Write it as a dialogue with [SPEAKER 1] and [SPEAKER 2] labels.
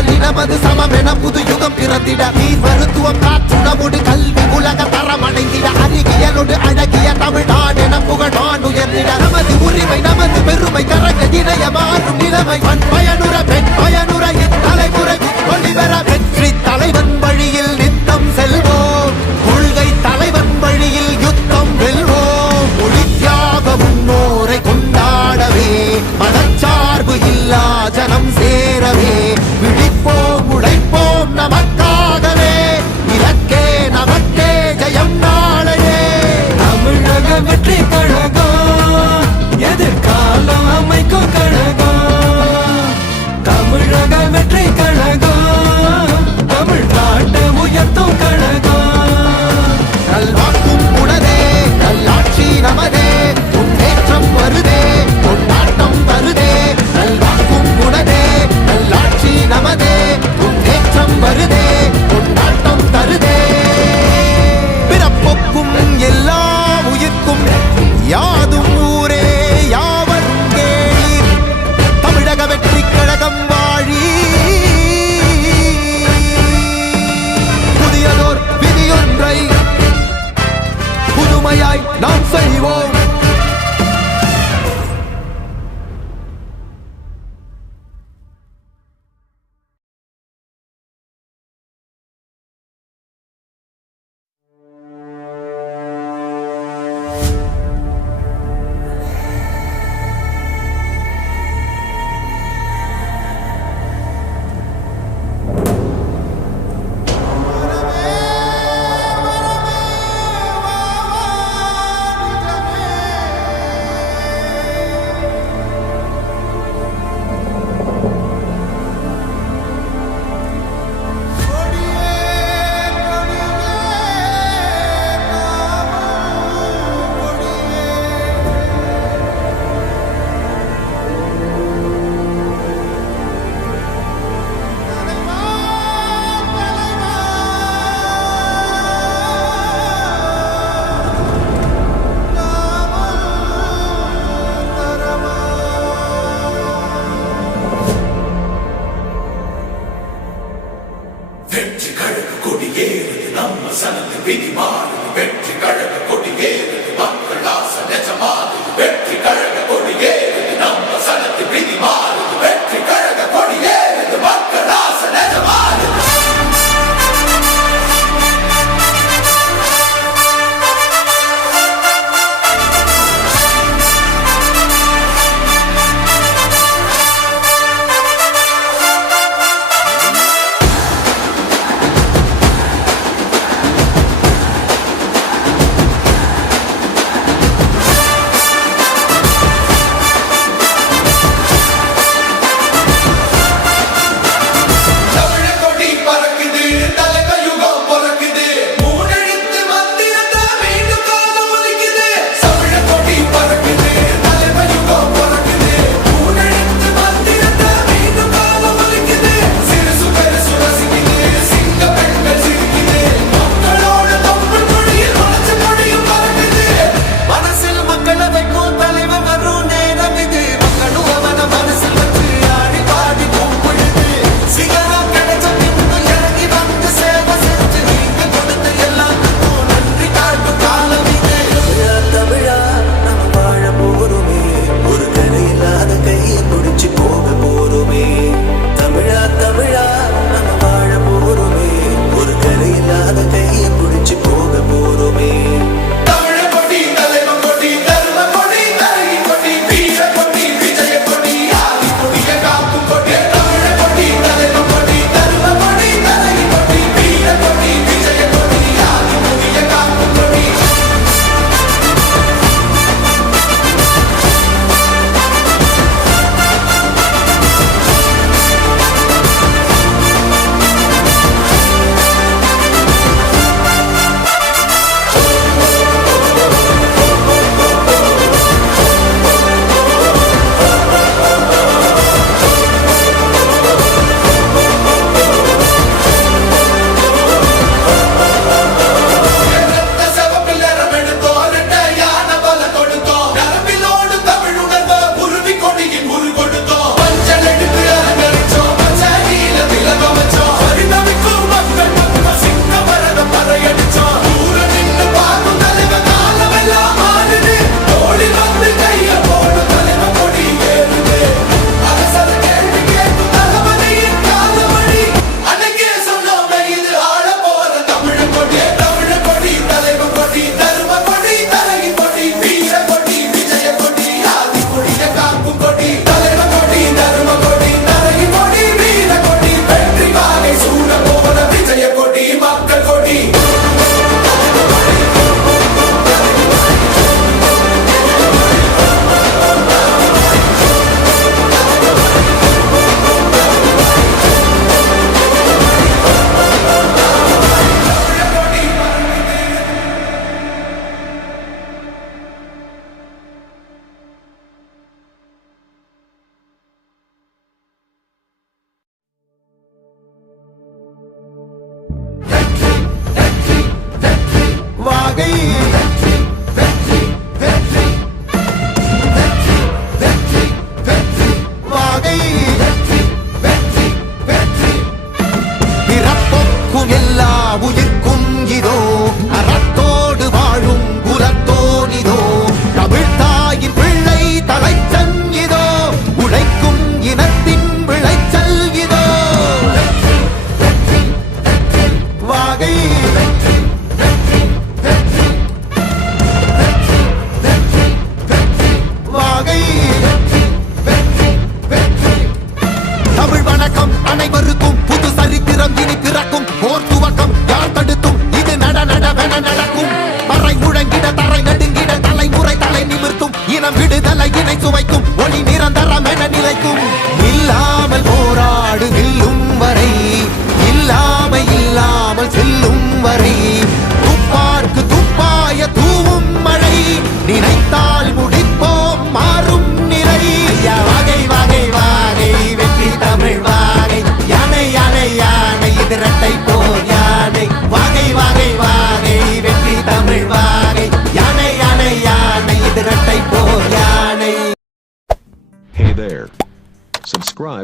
[SPEAKER 1] மொழி இனமது சமமென புது யுகம் பிறந்திட. நீர் மருத்துவம் காற்றுணவோடு கல்வி உலக தரம் அடைந்திட அறிவியலோடு அழகிய தமிழ்நாடு என புகழான் உயர்ந்திட. நமது உரிமை நமது பெருமை கரங்க இணைய மாறும் நிலைமை. பண் பயனுற பெண் பயனுற இத்தலைமுறை ஒளிபெற